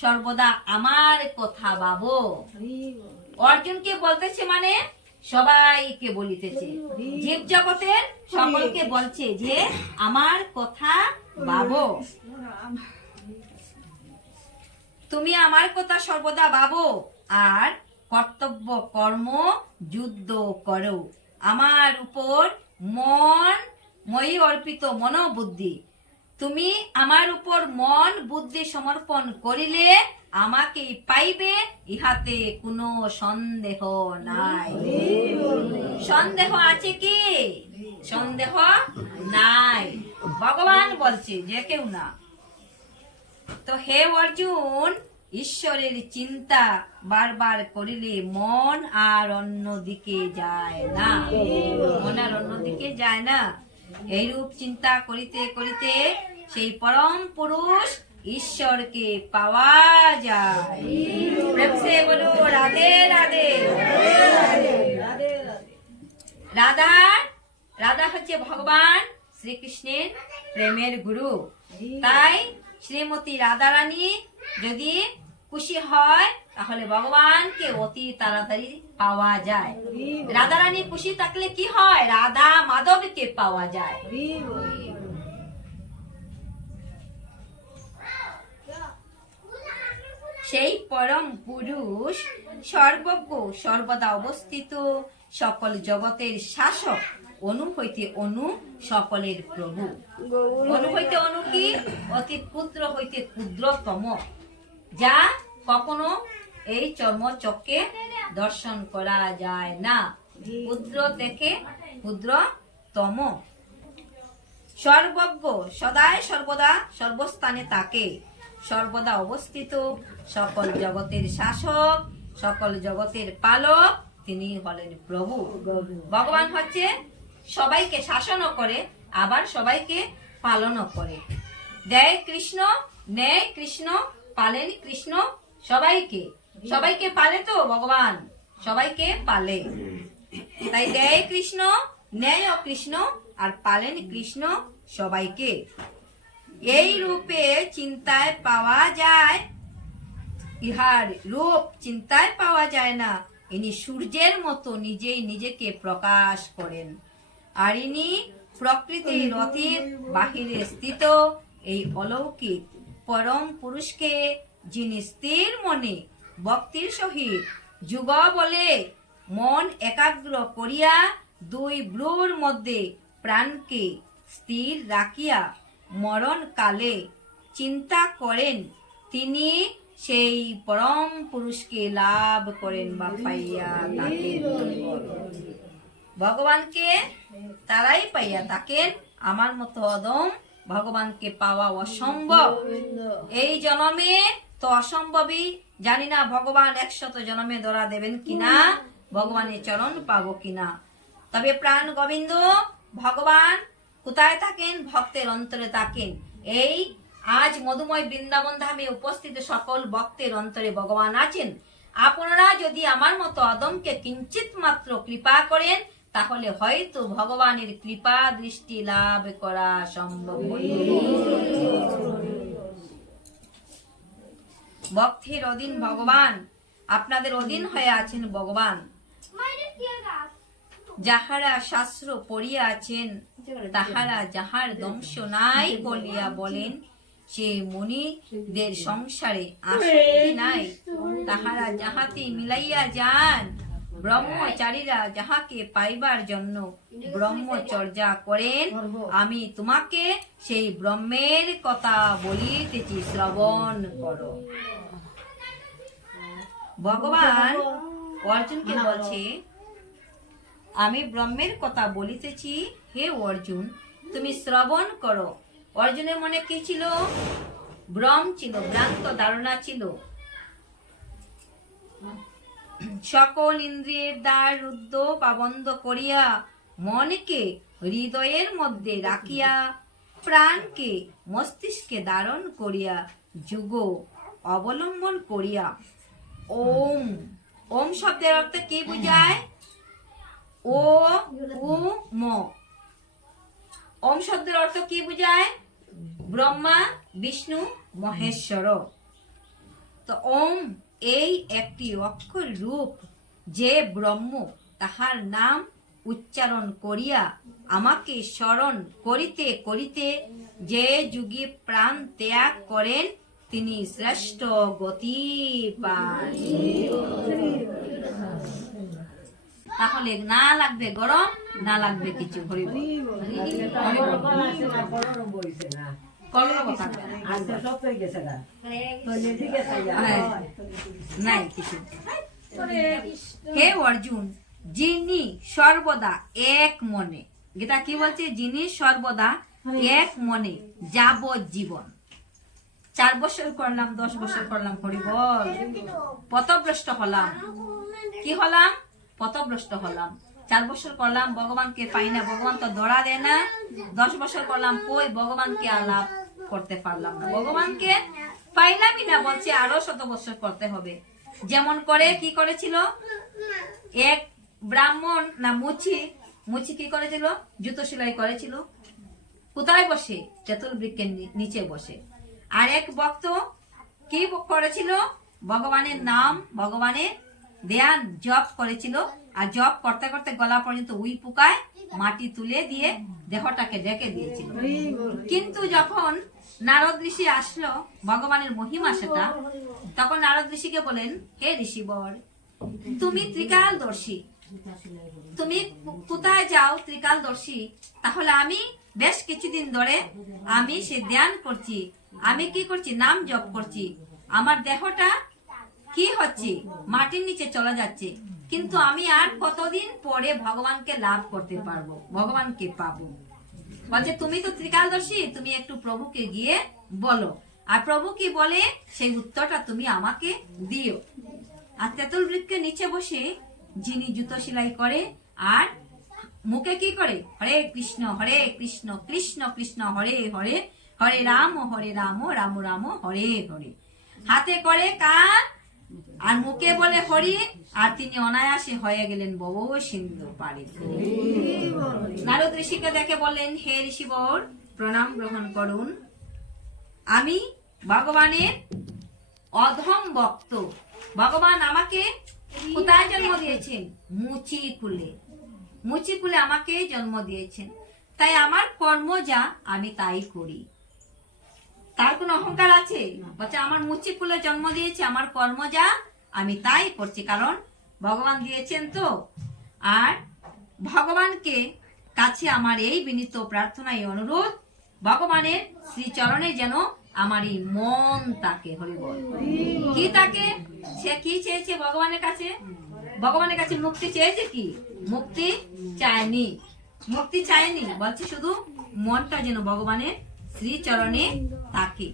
সর্বদা আমার কথা ভাবো। অর্জুনকে বলতেছে মানে সবাইকে বলিতেছে। জীব জগতের সকলকে বলছে যে, আমার কথা ভাবো। তুমি আমার কথা সর্বদা ভাবো আর কর্তব্য, কর্ম, যুদ্ধ করো। আমার উপর মন মই অর্পিত মনোবুদ্ধি। তুমি আমার উপর মন, বুদ্ধি সমর্পণ করিলে আমাকে পাইবে, ইহাতে কোনো সন্দেহ নাই। সন্দেহ আছে কি? সন্দেহ নাই। ভগবান বলছে, যে কেউ না। তো হে অর্জুন, ঈশ্বরের চিন্তা বারবার করিলে মন আর অন্য দিকে যায় না। মন আর অন্য দিকে যায় না। এইরূপ চিন্তা করিতে করিতে সেই পরম পুরুষ ঈশ্বরকে পাওয়া যায়। বলো, রাধে রাধে। রাধা রাধা হচ্ছে ভগবান শ্রীকৃষ্ণের প্রেমের গুরু। তাই শ্রীমতী রাধারানী যদি খুশি হয় তাহলে ভগবানকে অতি তাড়াতাড়ি পাওয়া যায়। রাধারানী খুশি থাকলে কি হয়? রাধা মাধবকে পাওয়া যায়। সেই পরম পুরুষ সর্বজ্ঞ, সর্বদা অবস্থিত, সকল জগতের শাসক অনু হইতে অনু, সকলের প্রভু। অনু হইতে অনু কি? অতি ক্ষুদ্র হইতে ক্ষুদ্রতম, যা কখনো এই চর্মচককে দর্শন করা যায় না। ক্ষুদ্র থেকে ক্ষুদ্রতম সর্বজ্ঞ, সদায় সর্বদা সর্বস্থানে তাকে সর্বদা অবস্থিত, সকল জগতের শাসক, সকল জগতের পালক, তিনি হলেন প্রভু। ভগবান হচ্ছে সবাইকে শাসনও করে, আবার সবাইকে পালনও করে। দেয় কৃষ্ণ, নেয় কৃষ্ণ, পালেন কৃষ্ণ সবাইকে। সবাইকে পালে তো, ভগবান? সবাইকে পালে। তাই দেয় কৃষ্ণ, নেয় কৃষ্ণ আর পালেন কৃষ্ণ সবাইকে। এই রূপে চিন্তায় পাওয়া যায়। ইহার রূপ চিন্তায় পাওয়া যায় না। ইনি সূর্যের মতো নিজেই নিজেকে প্রকাশ করেন। আর ইনি প্রকৃতির রথের বাহিরে স্থিত এই অলৌকিক পরম পুরুষকে যিনি স্থির মনে ভক্তির সহিত। যুগ বলে মন একাগ্র করিয়া দুই ব্রুর মধ্যে প্রাণকে স্থির রাখিয়া মরণ কালে চিন্তা করেন, তিনি সেই পরম পুরুষকে লাভ করেন বা পাইয়া থাকেন ভগবানকে তারাই পাইয়া থাকেন, আমার মতো অদম ভগবানকে পাওয়া অসম্ভব। এই জন্মে তো অসম্ভবই জানি না ভগবান একশত জন্মে ধরা দেবেন কিনা ভগবানের চরণ পাবো কিনা। তবে প্রাণ গোবিন্দ ভগবান কোথায় থাকেন ভক্তের অন্তরে থাকেন। এই আজ মধুময় বৃন্দাবন ধামে উপস্থিত সকল ভক্তের অন্তরে ভগবান আছেন। আপনারা যদি আমার মতো আদমকে কিঞ্চিত মাত্র কৃপা করেন তাহলে হয়তো ভগবানের কৃপা দৃষ্টি লাভ করা সম্ভব। ভক্তের অধীন ভগবান। আপনাদের অধীন হয়ে আছেন ভগবান। যাহারা শাস্ত্র পড়িয়া আছেন, তাহারা যাহার দংশ নাই বলিয়া বলেন সে মুনিদের সংসারে আসক্তি নাই, তাহারা যাহাতে মিলাইয়া যান। ব্রহ্মচারীরা যাহাকে পাইবার জন্য ব্রহ্মচর্যা করেন আমি তোমাকে সেই ব্রহ্মের কথা বলিতেছি শ্রবণ করো। ভগবান অর্জুনকে বলছে আমি ব্রহ্মের কথা বলিতেছি হে অর্জুন তুমি শ্রবণ করো। অর্জুনের মনে কি ছিল? ভ্রম ছিল ভ্রান্ত ধারণা ছিল। সকল ইন্দ্রিয়ের দ্বার রুদ্ধ বা বন্ধ করিয়া মনকে হৃদয়ের মধ্যে রাখিয়া, প্রাণকে মস্তিষ্কে ধারণ করিয়া যুগ অবলম্বন করিয়া। ওম ওম শব্দের অর্থ কি বুঝায়? ও, উ, ম। ওম শব্দের অর্থ কি বুঝায়? ব্রহ্মা, বিষ্ণু, মহেশ্বর। তো ওম এই একটি অক্ষর রূপ যে ব্রহ্ম তাহার নাম উচ্চারণ করিয়া আমাকে স্মরণ করিতে করিতে যে যুগে প্রাণ ত্যাগ করেন তিনি শ্রেষ্ঠ গতি পান তাহলে না লাগবে গরম না লাগবে কিছু হরি হ্যাঁ। নাই কিছু হে অর্জুন। যিনি সর্বদা এক মনে। গীতা কি বলছে? যিনি সর্বদা এক মনে যাবজ্জীবন। চার বছর করলাম দশ বছর করলাম হরি বল। পথভ্রষ্ট হলাম। কি হলাম? পথভ্রষ্ট হলাম। চার বছর করলাম ভগবানকে পাই না ভগবান তো দড়া দেয় না। দশ বছর করলাম কই ভগবানকে আলাপ? করতে পারলাম না। ভগবানকে পাইলামই না বলছে আরও শত বছর করতে হবে। যেমন করে কি করেছিল? এক ব্রাহ্মণ না মুচি। মুচি কি করেছিল? জুতো সেলাই করেছিল। কোথায় বসে? চেতুল বৃক্ষের নিচে বসে। আর এক ভক্ত কি করেছিল? ভগবানের নাম ভগবানের ধ্যান জপ করেছিল। আর জপ করতে করতে গলা পর্যন্ত উই পোকায় মাটি তুলে দিয়ে দেহটাকে ঢেকে দিয়েছিল। কিন্তু যখন নারদ ঋষি আসলো ভগবানের মহিমা সেটা। তখন নারদ ঋষিকে বলেন হে ঋষিবর তুমি ত্রিকালদর্শী। তুমি কোথায় যাও ত্রিকালদর্শী? তাহলে আমি বেশ কিছুদিন ধরে আমি সে ধ্যান করছি। আমি কি করছি? নাম জপ করছি। আমার দেহটা কি হচ্ছে? মাটির নিচে চলে যাচ্ছে। কিন্তু আমি আর কতদিন পরে ভগবানকে লাভ করতে পারব? ভগবানকে পাবো? বলছে তুমি তো ত্রিকালদর্শী, তুমি একটু প্রভুকে গিয়ে বলো। আর প্রভু কি বলে? সেই উত্তরটা তুমি আমাকে দিও। আর তেঁতুল বৃক্ষের নিচে বসে যিনি জুতো সেলাই করে, আর মুখে কি করে? হরে কৃষ্ণ হরে কৃষ্ণ কৃষ্ণ কৃষ্ণ, হরে হরে হরে রাম হরে রাম রাম রাম, হরে হরে। হাতে করে কান আর মুখে বলে হরি, আর তিনি অনায়াসে হয়ে গেলেন বব সিন্ধু পাড়ি নারদ ঋষিকে দেখে বললেন, হে ঋষিবর, প্রণাম গ্রহণ করুন। আমি ভগবানের অধম ভক্ত। ভগবান আমাকে কোথায় জন্ম দিয়েছেন? মুচি কুলে। মুচি কুলে আমাকে জন্ম দিয়েছেন। তাই আমার কর্ম যা, আমি তাই করি। তার কোনো অহংকার আছে? বলছে আমার মুচি কুলে জন্ম দিয়েছে আমার কর্ম যা আমি তাই করছি। কারণ ভগবান দিয়েছেন তো। আর ভগবানকে কাছে আমার এই বিনীত প্রার্থনা এই অনুরোধ ভগবানের শ্রীচরণে যেন আমার এই মন তাকে হরি বল। কি তাকে? সে কি চেয়েছে ভগবানের কাছে? ভগবানের কাছে মুক্তি চেয়েছে কি? মুক্তি চায়নি। মুক্তি চায়নি। বলছে শুধু মনটা যেন ভগবানের শ্রীচরণে থাকে।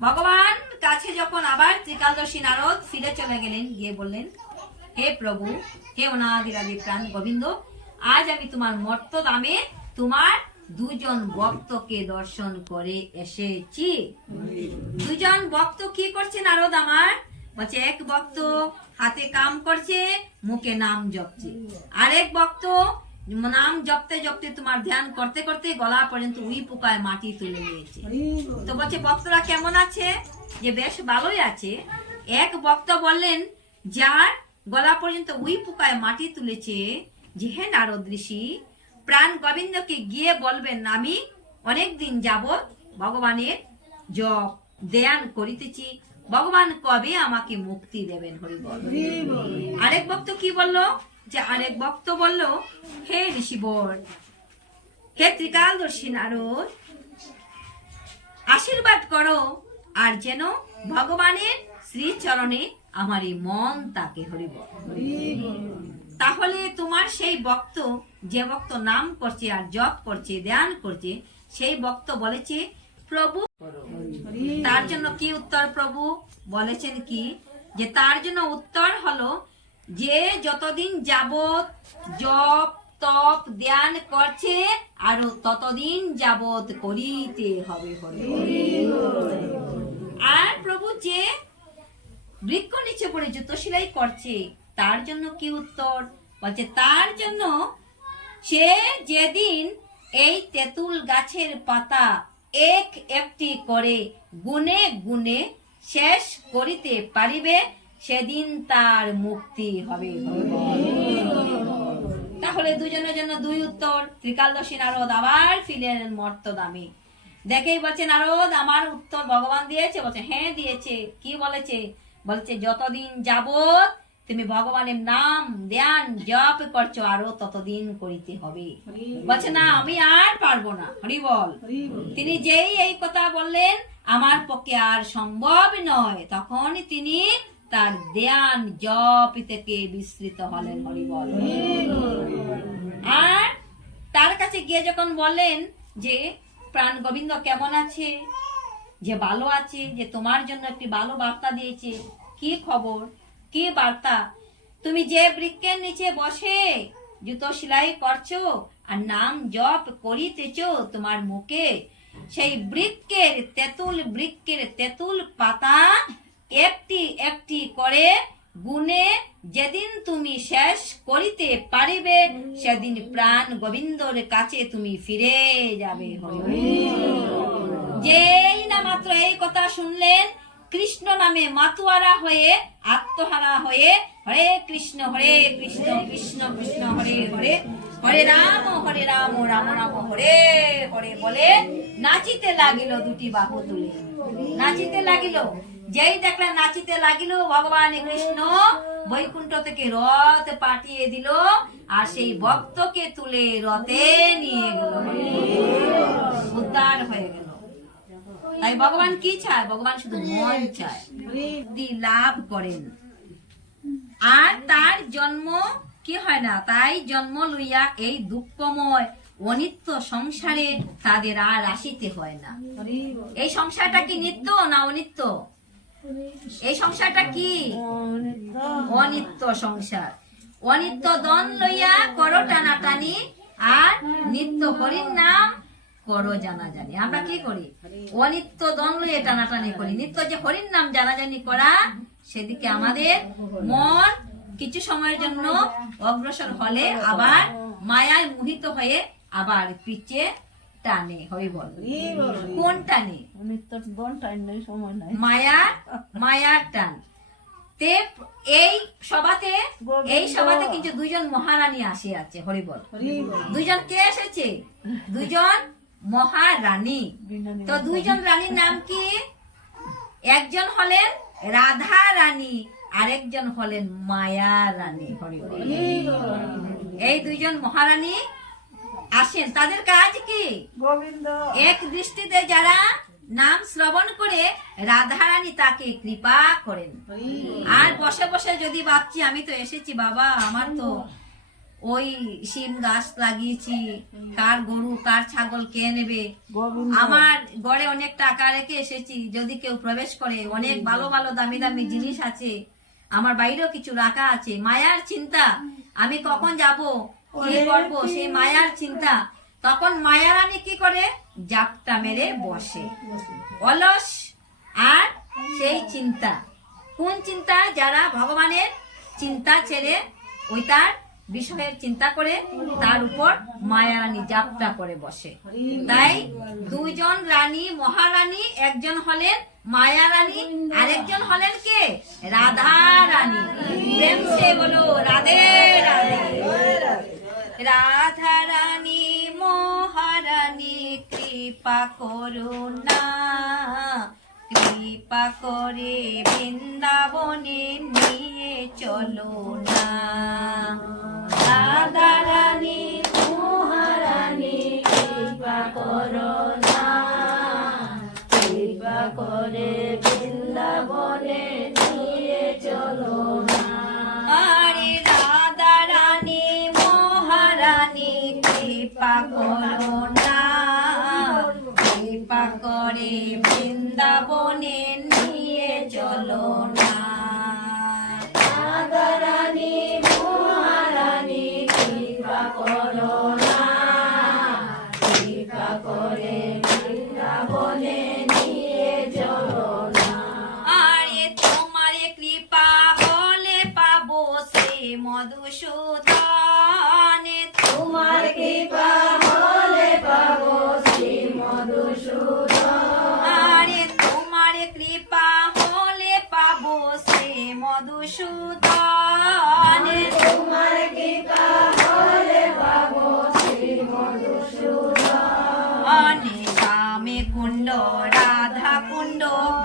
ভগবান কাছে যখন আবার ত্রিকালদর্শী নারদ ফিরে চলে গেলেন, গিয়ে বললেন, হে প্রভু, হে অনাদিরাদি প্রাণ গোবিন্দ, আজ আমি তোমার মর্ত দামে তোমার দুজন ভক্তকে দর্শন করে এসেছি। দুজন ভক্ত কি করছে নারদ আমার? বলছে, এক ভক্ত হাতে কাম করছে, মুখে নাম জপছে। আরেক ভক্ত নাম জপতে জপতে তোমার ধ্যান করতে করতে গলা পর্যন্ত উই পোকায় মাটি তুলে নিয়েছে। তো বলছে, ভক্তরা কেমন আছে? যে বেশ ভালোই আছে। এক ভক্ত বললেন, যার গলা পর্যন্ত উই পোকায় মাটি তুলেছে, যে হে নারদ ঋষি, প্রাণ গোবিন্দকে গিয়ে বলবেন, আমি অনেক দিন যাবৎ ভগবানের জপ, ধ্যান করিতেছি ভগবান কবে আমাকে মুক্তি দেবেন হরি বল? আরেক ভক্ত কি বলল? যে আরেক ভক্ত বলল হে ঋষিবর হে ত্রিকালদর্শী নারদ আশীর্বাদ করো আর যেন ভগবানের শ্রীচরণে আমার এই মন তাকে হরিব তাহলে তোমার সেই ভক্ত যে ভক্ত নাম করছে আর জপ করছে ধ্যান করছে সেই ভক্ত বলেছে প্রভু? তার জন্য কি উত্তর প্রভু? বলেছেন কি? যে তার জন্য উত্তর হলো, যে যতদিন যাবত জপ, তপ, ধ্যান করছে, আরও ততদিন যাবত করিতে হবে আর প্রভু যে বৃক্ষ নিচে পড়ে জুতো সেলাই করছে, তার জন্য কি উত্তর? বলছে, তার জন্য সে যেদিন এই তেঁতুল গাছের পাতা এক একটি করে গুনে গুনে শেষ করিতে পারিবে, সেদিন তার মুক্তি হবে। তাহলে দুজনের জন্য দুই উত্তর। ত্রিকালদর্শী নারদ আবার ফিরেন মর্তদামে। দেখেই বলছে, নারদ, আমার উত্তর ভগবান দিয়েছে। বলছে হ্যাঁ দিয়েছে। কি বলেছে? বলছে, যতদিন যাবত তুমি ভগবানের নাম ধ্যান জপ করছ আরও ততদিন করিতে হবে। বলছে না আমি আর পারব না। হরি বল। তিনি যেই এই কথা বললেন আমার পক্ষে আর সম্ভব নয়। তখন তিনি তার ধ্যান জপ থেকে বিস্তৃত হলেন হরি বল। আর তার কাছে গিয়ে যখন বললেন যে প্রাণ গোবিন্দ কেমন আছে? যে ভালো আছে? যে তোমার জন্য একটি ভালো বার্তা দিয়েছে। কি খবর? কি বার্তা? তুমি যে বৃক্ষের নিচে বসে জুতো সেলাই করছ আর নাম জপ করিতেছ তোমার মুখে, সেই বৃক্ষের তেঁতুল বৃক্ষের তেঁতুল পাতা একটি একটি করে গুনে যেদিন তুমি শেষ করিতে পারিবে, সেদিন প্রাণ গোবিন্দর কাছে তুমি ফিরে যাবে যেই না মাত্র এই কথা শুনলেন কৃষ্ণ নামে মাতুয়ারা হয়ে আত্মহারা হয়ে হরে কৃষ্ণ হরে কৃষ্ণ কৃষ্ণ কৃষ্ণ, হরে হরে হরে রাম হরে রাম রাম রাম, হরে হরে বলে নাচিতে লাগিল দুটি বাহু তুলে। নাচিতে লাগিল? যেই দেখলে নাচিতে লাগিল, ভগবান কৃষ্ণ বৈকুণ্ঠ থেকে রথ পাঠিয়ে দিল আর সেই ভক্তকে তুলে রথে নিয়ে গেল। উদ্ধার হয়ে গেল। তাই ভগবান কি চায়? ভগবান শুধু মন চায়। লাভ করেন। আর তার জন্ম কি হয় না? তাই জন্ম লইয়া এই দুঃখময় অনিত্য সংসারে তাদের আর আসিতে হয় না। এই সংসারটা কি নিত্য না অনিত্য? এই সংসারটা কি? অনিত্য সংসার। অনিত্য দন লইয়া করো টানাটানি আর নিত্য হরির নাম করো জানা জানি। আমরা কি করি? অনিত্য দন লইয়া টানাটানি করি। নিত্য যে হরির নাম জানাজানি করা সেদিকে আমাদের মন কিছু সময়ের জন্য অগ্রসর হলে আবার মায়ায় মোহিত হয়ে আবার পিছে টানে। হরি বল। কোন টানে? নিত্যর দন টাইম নেই সময় নাই। মায়া মায়ার টান। তে এই সভাতে এই সভাতে কিন্তু দুইজন মহারানী আসে আছে হরিবল দুইজন কে এসেছে? দুইজন মহারানী। তো দুইজন রানীর নাম কি? একজন হলেন রাধা রানী আরেকজন হলেন মায়া রানী এই দুইজন মহারানী আসেন। তাদের কাজ কি? গোবিন্দ। এক দৃষ্টিতে যারা নাম শ্রবণ করে রাধারানী তাকে কৃপা করেন। আর বসে বসে যদি ভাবছি আমি তো এসেছি বাবা আমার তো ওই শিম গাছ লাগিয়েছি কার গরু কার ছাগল কে নেবে? আমার গড়ে অনেক টাকা রেখে এসেছি যদি কেউ প্রবেশ করে অনেক ভালো ভালো দামি দামি জিনিস আছে। আমার বাইরেও কিছু রাখা আছে। মায়ার চিন্তা আমি কখন যাব? কি করব? সেই মায়ার চিন্তা। তখন মায়ারানী কি করে? জাপটা মেরে বসে। অলস আর সেই চিন্তা। কোন চিন্তা? যারা ভগবানের চিন্তা ছেড়ে ওই তার বিষয়ের চিন্তা করে তার উপর মায়ারানী জাপটা করে বসে। তাই দুইজন রানী, মহারানী, একজন হলেন মায়া রানী আরেকজন হলেন কে? রাধা রানী বলো, রাধে রাধে। রাধা রানী মহারানী, কৃপা করুণা কৃপা করে বৃন্দাবনে নিয়ে চলো না। রাধা রানী মহারানী কৃপা করুণা কৃপা করে বৃন্দাবনে মধুসূদন তোমার কৃপা